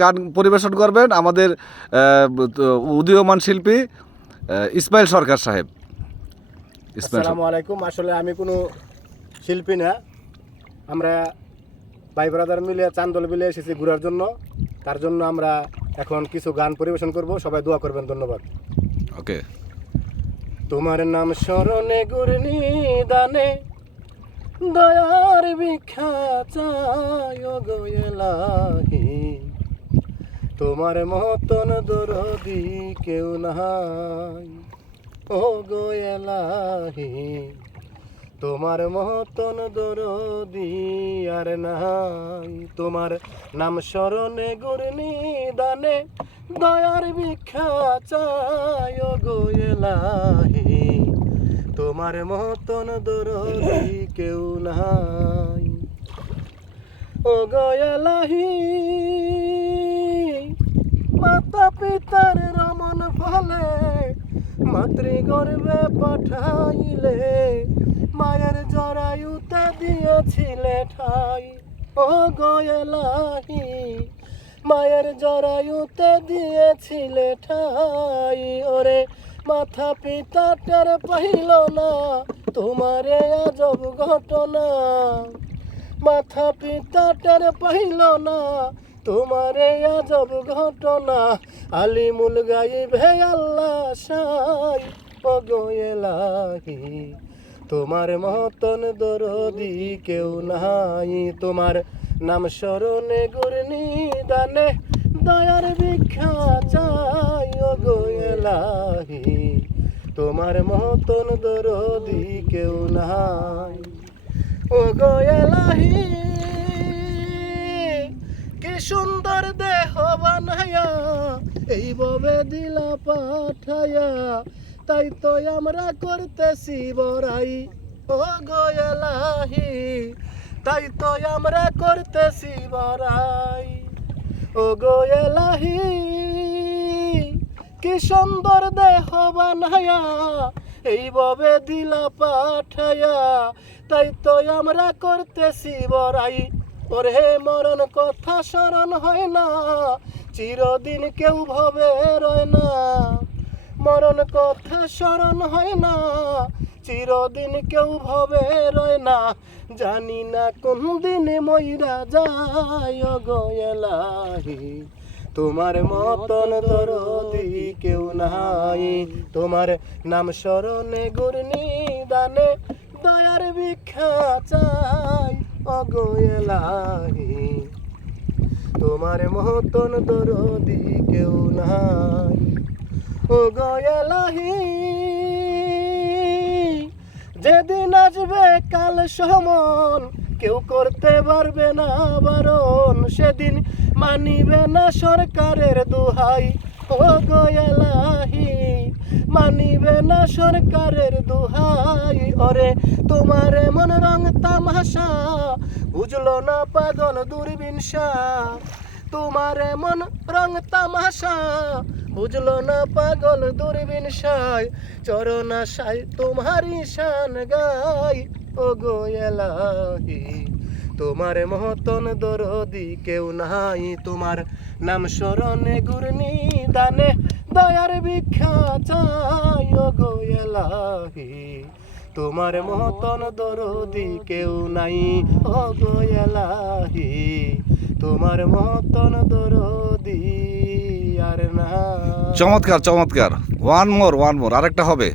গান পরিবেশন করবেন আমাদের উদীয়মান শিল্পী ইসমাইল সরকার সাহেব। আসসালামু আলাইকুম। আসলে আমি কোনো শিল্পী না, আমরা ভাই ব্রাদার মিলে চান্দল মিলে এসেছি ঘোরার জন্য। তার জন্য আমরা এখন কিছু গান পরিবেশন করব, সবাই দোয়া করবেন। ধন্যবাদ। ওকে। তোমার নাম স্মরণে গুরনি দানে দয়ার ভিক্ষা চাই গো এলাহি, তোমার মতন দরদি কেউ নাই ও গো এলাহি, তোমার মতন দরদি আর নাই। তোমার নাম স্মরণে গুরনি দানে দয়ার ভিক্ষা চাই গো এলাহি, তোমার মতন দরদি কেউ নাই ও গো এলাহি। মাতা পিতার রমন ফলে মাতৃগর্ভে পাঠাইলে, মায়ের জরায়ুতে দিয়েছিলে ঠাই ও গো এলাহি, মায়ের জরায়ুতে দিয়েছিলে ঠাই। ওরে মাথা পিতা টের পাইল না তোমারে আজব ঘটনা, মাথা পিতা টের পাইল না তোমারে আজব ঘটনা। আলিমুল গাইবে আল্লাহ সাই ও গো এলাহি, তোমার মতন দরদি কেউ নাই। তোমার নাম স্মরণে গুরনি দানে দয়ার ভিক্ষা চাই ও গো এলাহি, তোমার মতন দরদি কেউ নাই ও গো এলাহি। কি সুন্দর দেহ বানায়া এই ভাবে দিলা পাঠায়া, তাই তো আমরা করতেছি বড়াই ও গো এলাহি, তাই তো আমরা করতেছি বড়াই ও গো এলাহি। কি সুন্দর দেহ বানায়া এই ভাবে দিলা পাঠায়া, তাই তো আমরা করতেছি বড়াই। ওরে মরণ কথা স্মরণ হয় না, চিরদিন কেউ ভবে রয় না। মরণ কথা স্মরণ হয় না, চিরদিন কেউ ভবে রয় না। জানি না কোন দিন মইরা যায় ও গো এলাহি, তোমার মতন দরদি কেউ নাই। তোমার নাম স্মরণে গুরনি দানে দয়ার ভিক্ষা চাই ও গো এলাহি, তোমার মতন দরদি কেউ নাই ও গো এলাহি। যেদিন আসবে কাল সমন কেউ করতে পারবে না বারণ, সেদিন মানিবে না সরকারের দোহাই ও গো এলাহি, মানিবে না সরকারের দোহাই। ওরে তোমার এমন রং তামাশা বুঝলো না পাগল দূরবীন শাহ, তোমার এমন রং তামাশা বুঝলো না পাগল দূরবীন শাহ। চরণ আশায় তোমারই শান গাই ও গো এলাহি, তোমার মতন দরদি কেউ নাই। তোমার নাম স্মরণে গুরনি দানে দয়ার ভিক্ষা চাই ও গো এলাহি, তোমার মতন দরদি কেউ নাই ও গো এলাহি, তোমার মতন দরদি আর না। চমৎকার চমৎকার। ওয়ান মোর আরেকটা হবে।